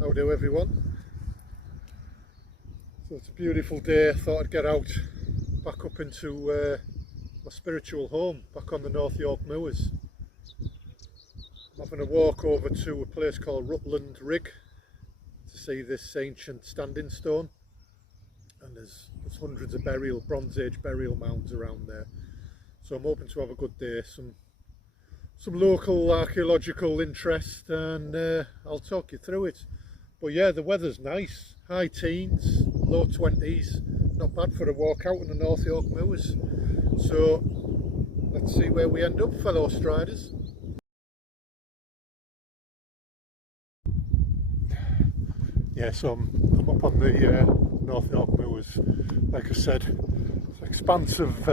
How do everyone? So it's a beautiful day. I thought I'd get out back up into my spiritual home, back on the North York Moors. I'm having a walk over to a place called Rutland Rig to see this ancient standing stone, and there's hundreds of Bronze Age burial mounds around there. So I'm hoping to have a good day, some local archaeological interest, and I'll talk you through it. But yeah, the weather's nice, high teens, low 20s, not bad for a walk out in the North York Moors. So let's see where we end up, fellow striders. Yeah, so I'm up on the North York Moors. Like I said, it's an expansive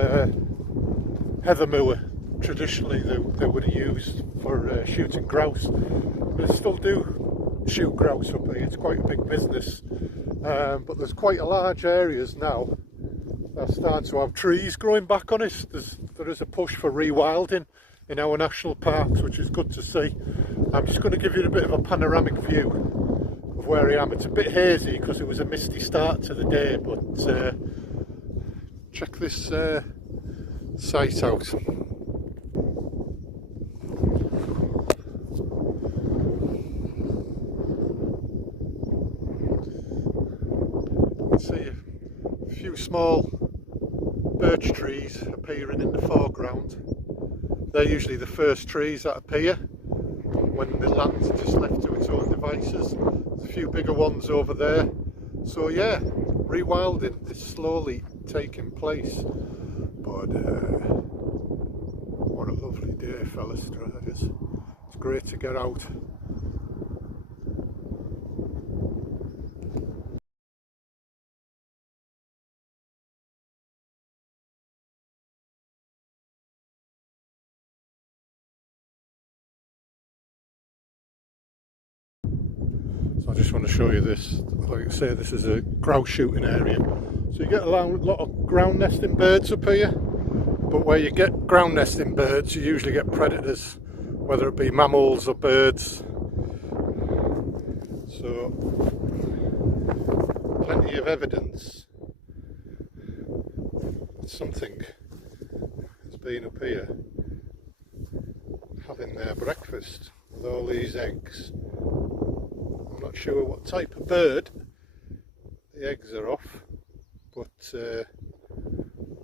heather moor. Traditionally they would have used for shooting grouse. They still do shoot grouse up here. It's quite a big business, but there's quite a large areas now that are starting to have trees growing back on it. There is a push for rewilding in our national parks, which is good to see. I'm just going to give you a bit of a panoramic view of where I am. It's a bit hazy because it was a misty start to the day, but check this site out. See a few small birch trees appearing in the foreground. They're usually the first trees that appear when the land's just left to its own devices. There's a few bigger ones over there. So yeah, rewilding is slowly taking place. But what a lovely day, fellas striders. It's great to get out. So I just want to show you this. Like I say, this is a grouse shooting area. So you get a lot of ground nesting birds up here, but where you get ground nesting birds, you usually get predators, whether it be mammals or birds. So plenty of evidence that something has been up here having their breakfast with all these eggs. I'm not sure what type of bird the eggs are off, but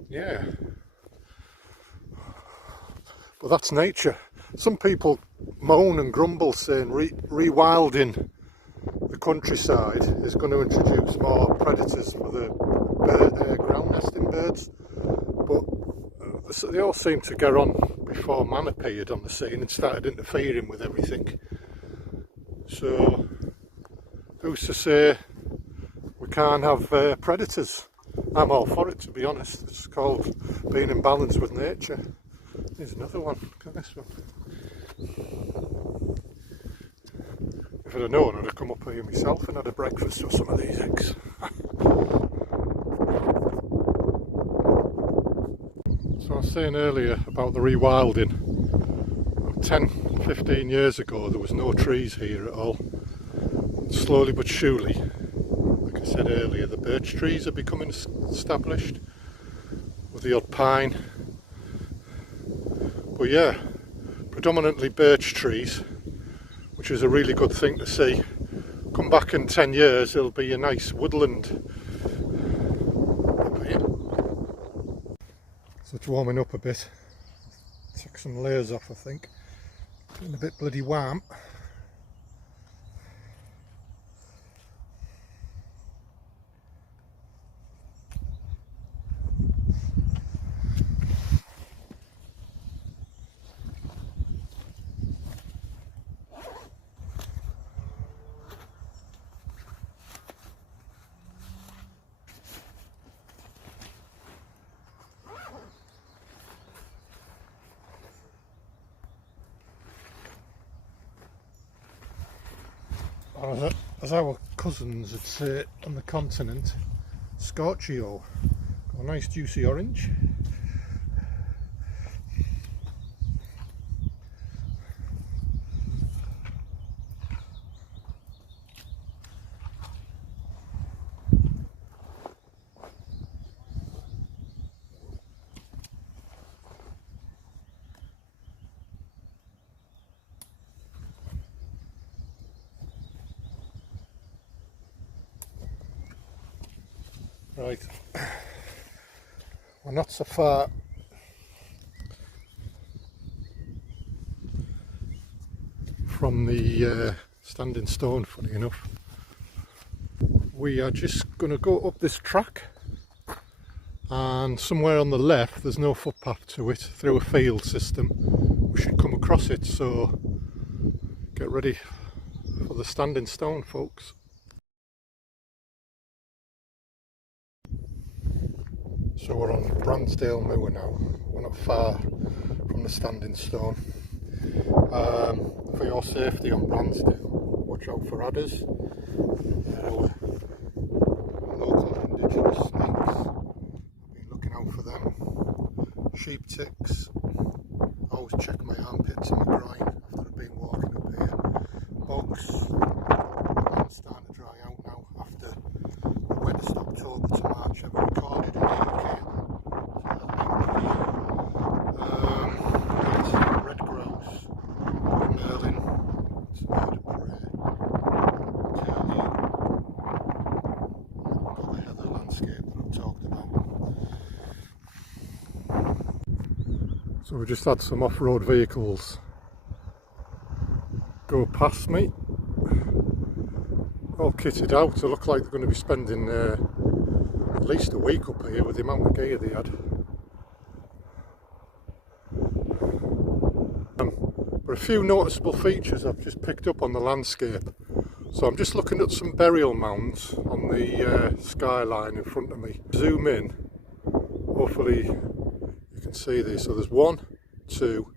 yeah, but that's nature. Some people moan and grumble saying rewilding the countryside is going to introduce more predators for the ground nesting birds, but they all seem to get on before man appeared on the scene and started interfering with everything. So who's to say we can't have predators? I'm all for it, to be honest. It's called being in balance with nature. Here's another one. Look at this one. If I'd have known, I'd have come up here myself and had a breakfast with some of these eggs. So I was saying earlier about the rewilding. 10-15 years ago there was no trees here at all. Slowly but surely, like I said earlier, the birch trees are becoming established, with the odd pine. But yeah, predominantly birch trees, which is a really good thing to see. Come back in 10 years, it'll be a nice woodland up here. So it's warming up a bit. Take some layers off, I think. Getting a bit bloody warm. As our cousins would say on the continent, Scorchio. Got a nice juicy orange. Right, we're not so far from the standing stone, funny enough. We are just going to go up this track, and somewhere on the left there's no footpath to it, through a field system. We should come across it, so get ready for the standing stone, folks. So we're on Bransdale Moor now. We're not far from the standing stone. For your safety on Bransdale, watch out for adders. They're our local indigenous snakes. I've been looking out for them. Sheep ticks. I always check my armpits and my groin after I've been walking up here. Bugs. The land's starting to dry out now after the wettest October to March ever recorded in the UK. Red grouse, merlin, it's a bird of prey, turkey, got the heather landscape that I've talked about. So we just had some off-road vehicles go past me, all kitted out. They look like they're going to be spending at least a week up here with the amount of gear they had. But a few noticeable features I've just picked up on the landscape. So I'm just looking at some burial mounds on the skyline in front of me. Zoom in, hopefully you can see these. So there's 1, 2,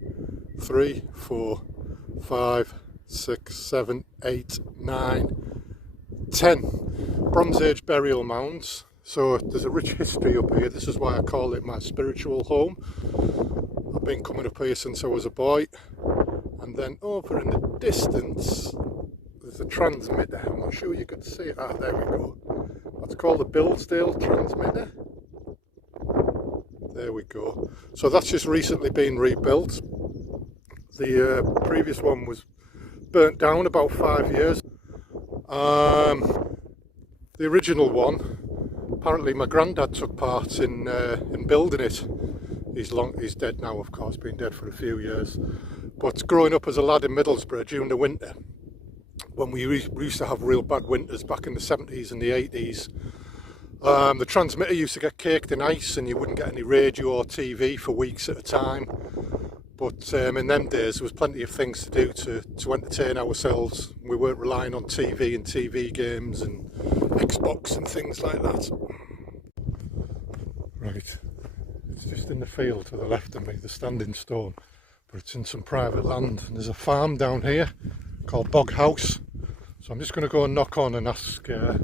3, 4, 5, 6, 7, 8, 9, 10 Bronze Age burial mounds. So there's a rich history up here. This is why I call it my spiritual home. I've been coming up here since I was a boy. And then over in the distance there's a transmitter. I'm not sure you could see it. Ah, there we go. That's called the Bilsdale transmitter. There we go. So that's just recently been rebuilt. The previous one was burnt down about 5 years. The original one, apparently my granddad took part in building it. He's dead now, of course, been dead for a few years. But growing up as a lad in Middlesbrough during the winter, when we used to have real bad winters back in the 70s and the 80s, the transmitter used to get caked in ice and you wouldn't get any radio or TV for weeks at a time. But in them days there was plenty of things to do to entertain ourselves. We weren't relying on TV and TV games and Xbox and things like that. Right, it's just in the field to the left of me, the standing stone. But it's in some private land, and there's a farm down here called Bog House. So I'm just going to go and knock on and ask for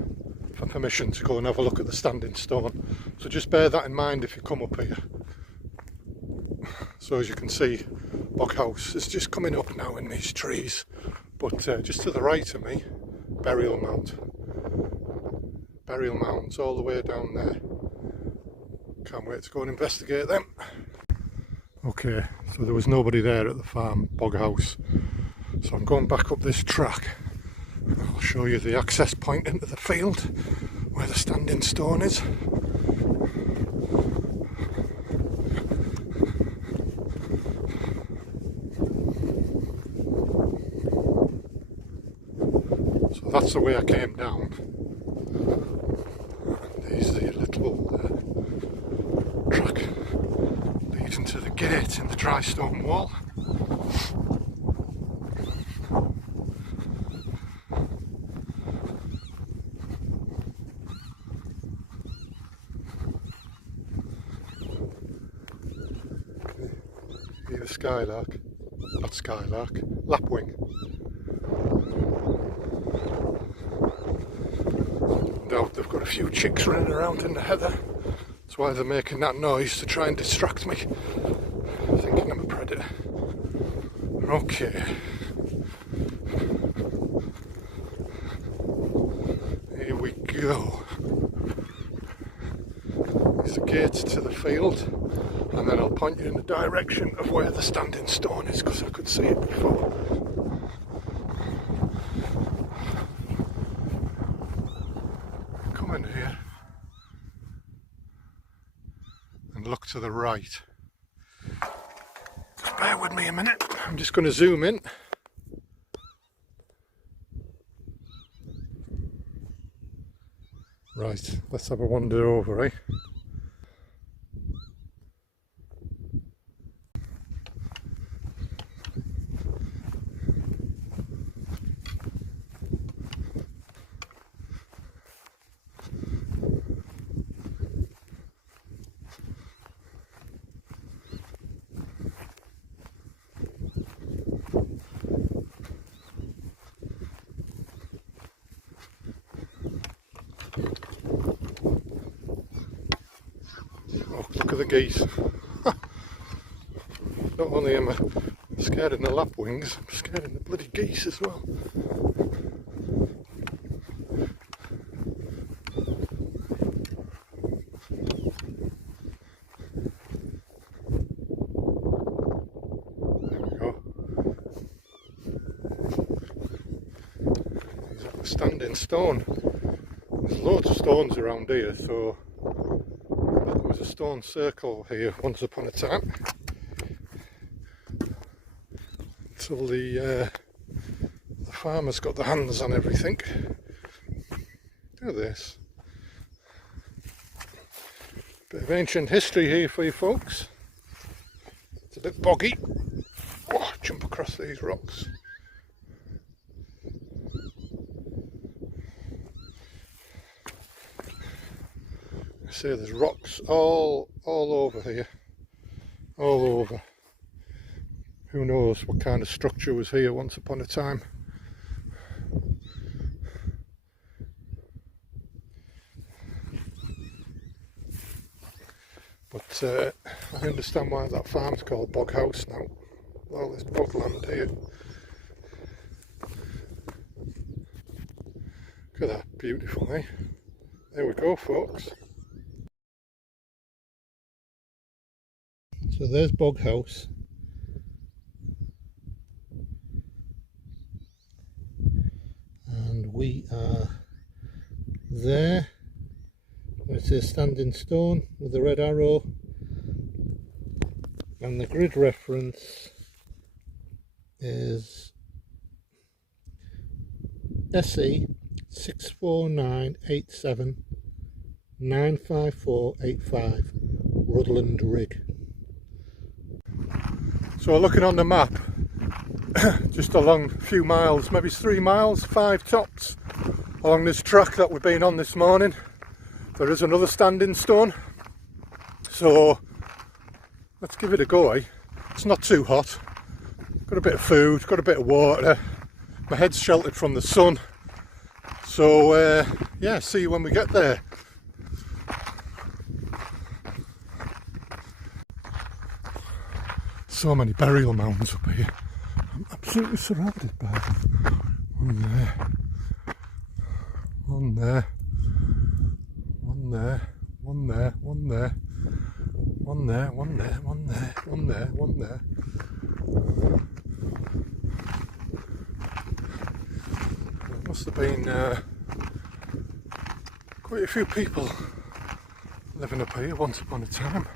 permission to go and have a look at the standing stone. So just bear that in mind if you come up here. So as you can see, Bog House is just coming up now in these trees. But just to the right of me, burial mound. Burial mounds all the way down there. Can't wait to go and investigate them. Okay, so there was nobody there at the farm, Bog House. So I'm going back up this track. I'll show you the access point into the field where the standing stone is. So that's the way I came down. And there's the little track leading to the gate in the dry stone wall. Hear the skylark, not skylark, lapwing. No doubt they've got a few chicks running around in the heather. That's why they're making that noise, to try and distract me, thinking I'm a predator. Okay. Here we go. There's the gate to the field, and then I'll point you in the direction of where the standing stone is, because I could see it before. Come in here. to the right. Just bear with me a minute. I'm just going to zoom in. Right, let's have a wander over, eh? Oh, look at the geese. Not only am I scared in the lapwings, I'm scared in the bloody geese as well. There we go. He's at the standing stone. There's loads of stones around here, so there was a stone circle here once upon a time. Until the farmers got their hands on everything. Look at this. Bit of ancient history here for you folks. It's a bit boggy. Oh, jump across these rocks. I say there's rocks all over here. All over. Who knows what kind of structure was here once upon a time. But I understand why that farm's called Bog House now. All this bogland here. Look at that, beautiful, eh? There we go, folks. So there's Bog House. And we are there. It's a standing stone with a red arrow. And the grid reference is SE 64987 95485 Rutland Rig. So looking on the map, just along a few miles, maybe 3 miles, 5 tops, along this track that we've been on this morning, there is another standing stone. So let's give it a go, eh? It's not too hot, got a bit of food, got a bit of water, my head's sheltered from the sun. So yeah, see you when we get there. So many burial mounds up here. I'm absolutely surrounded by them. One there. One there. One there. One there. One there. One there. One there. One there. One there. One there. There must have been quite a few people living up here once upon a time.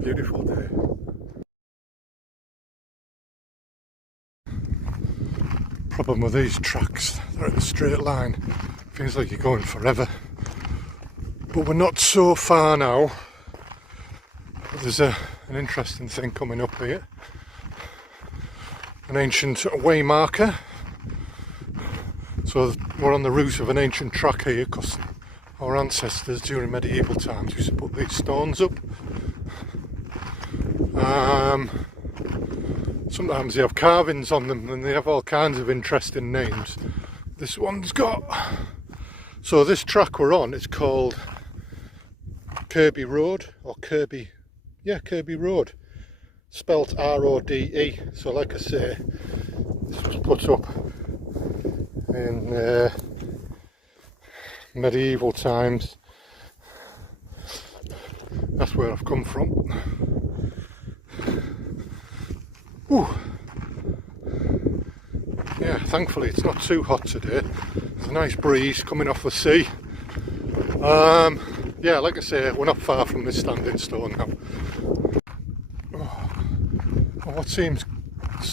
Beautiful day. Problem with these tracks, they're in a straight line. Feels like you're going forever. But we're not so far now. There's an interesting thing coming up here. An ancient way marker. So we're on the route of an ancient track here because our ancestors during medieval times used to put these stones up. Sometimes they have carvings on them and they have all kinds of interesting names. This one's got... So this track we're on is called Kirby Road, or Kirby... Yeah, Kirby Road. Spelt R-O-D-E. So like I say, this was put up in medieval times. That's where I've come from. Ooh. Yeah, thankfully it's not too hot today. There's a nice breeze coming off the sea. Yeah, like I say, we're not far from this standing stone now. What seems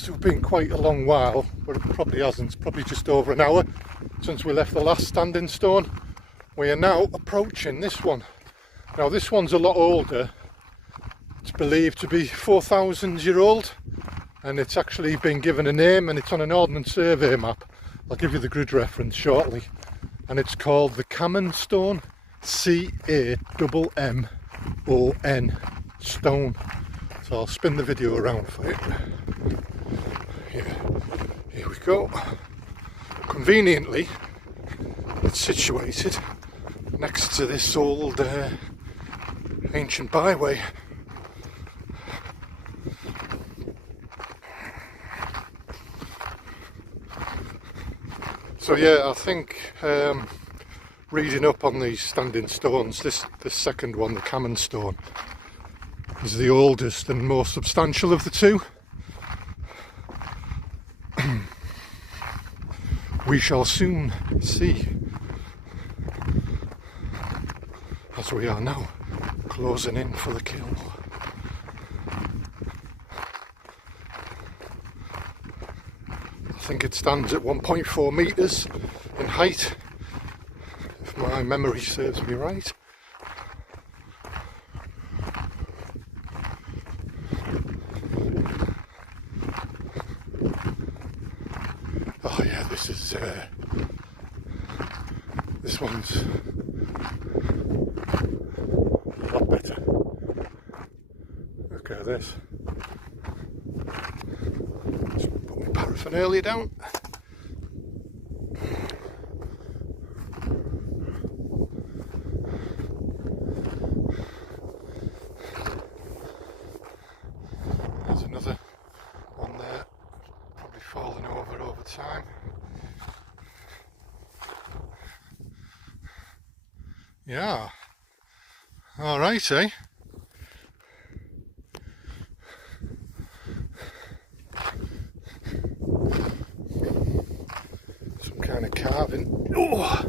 to have been quite a long while, but it probably hasn't. It's probably just over an hour since we left the last standing stone. We are now approaching this one. Now this one's a lot older. It's believed to be 4,000 year old, and it's actually been given a name, and it's on an Ordnance Survey map. I'll give you the grid reference shortly. And it's called the Cammon stone, C-A-M-M-O-N stone. So I'll spin the video around for you. Here we go. Conveniently, it's situated next to this old ancient byway. So yeah, I think reading up on these standing stones, this second one, the Cammon stone, is the oldest and most substantial of the two. We shall soon see, as we are now closing in for the kill. I think it stands at 1.4 metres in height, if my memory serves me right. Oh yeah, this one's a lot better. Look at this. Just put my paraphernalia down. There's another one there, probably fallen over time. Yeah. All right, eh? Some kind of carving. Oh!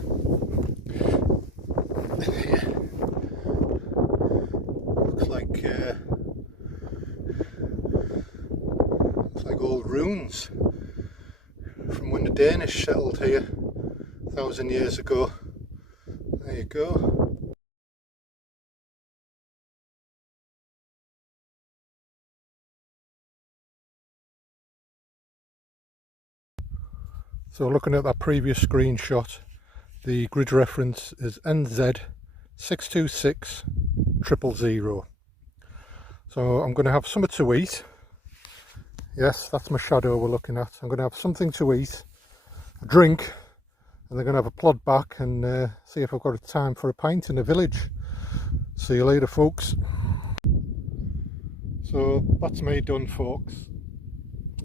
Looks like old ruins from when the Danish settled here 1,000 years ago. There you go. So looking at that previous screenshot, the grid reference is NZ626000. So I'm going to have something to eat. Yes, that's my shadow we're looking at. I'm going to have something to eat, a drink, and they're going to have a plod back and see if I've got time for a pint in the village. See you later, folks. So that's me done, folks.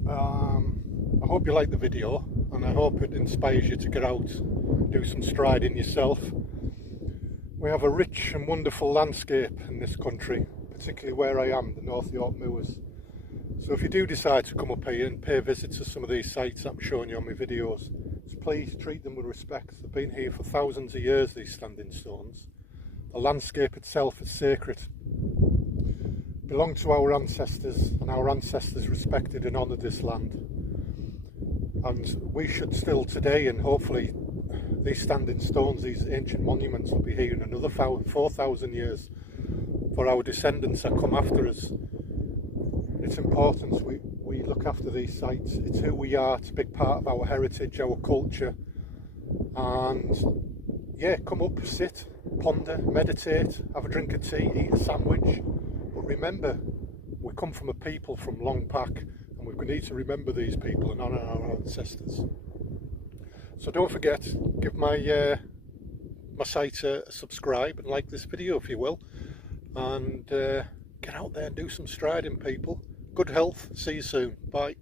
I hope you like the video, and I hope it inspires you to get out, do some striding yourself. We have a rich and wonderful landscape in this country, particularly where I am, the North York Moors. So if you do decide to come up here and pay visits to some of these sites I'm showing you on my videos, please treat them with respect. They've been here for thousands of years, these standing stones. The landscape itself is sacred. It belonged to our ancestors, and our ancestors respected and honoured this land. And we should still today, and hopefully these standing stones, these ancient monuments, will be here in another 4,000 years for our descendants that come after us. It's important we look after these sites. It's who we are. It's a big part of our heritage, our culture. And yeah, come up, sit, ponder, meditate, have a drink of tea, eat a sandwich. But remember, we come from a people from long back, and we need to remember these people and honour our ancestors. So don't forget, give my site a subscribe and like this video if you will, and get out there and do some striding, people. Good health. See you soon. Bye.